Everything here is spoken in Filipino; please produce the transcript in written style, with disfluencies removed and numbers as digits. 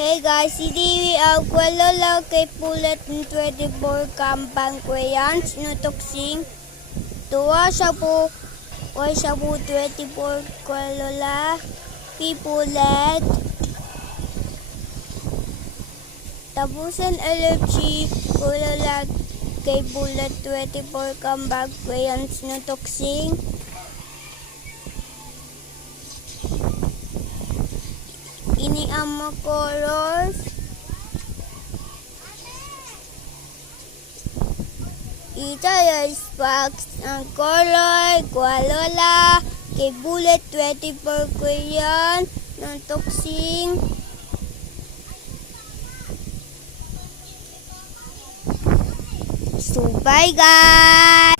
Hey guys, hindi ako lola kay pulat ng 24 kampang crayons no toksing. Tuwa siya po 24 lola pipulat. Tapusan allergy ko lola kay pulat 24 kampang crayons no toksing. Ini ang mga colors. Ito yung sparks ng color. Kualola. Kay bullet 24 crayon. Ng toksing. So bye guys!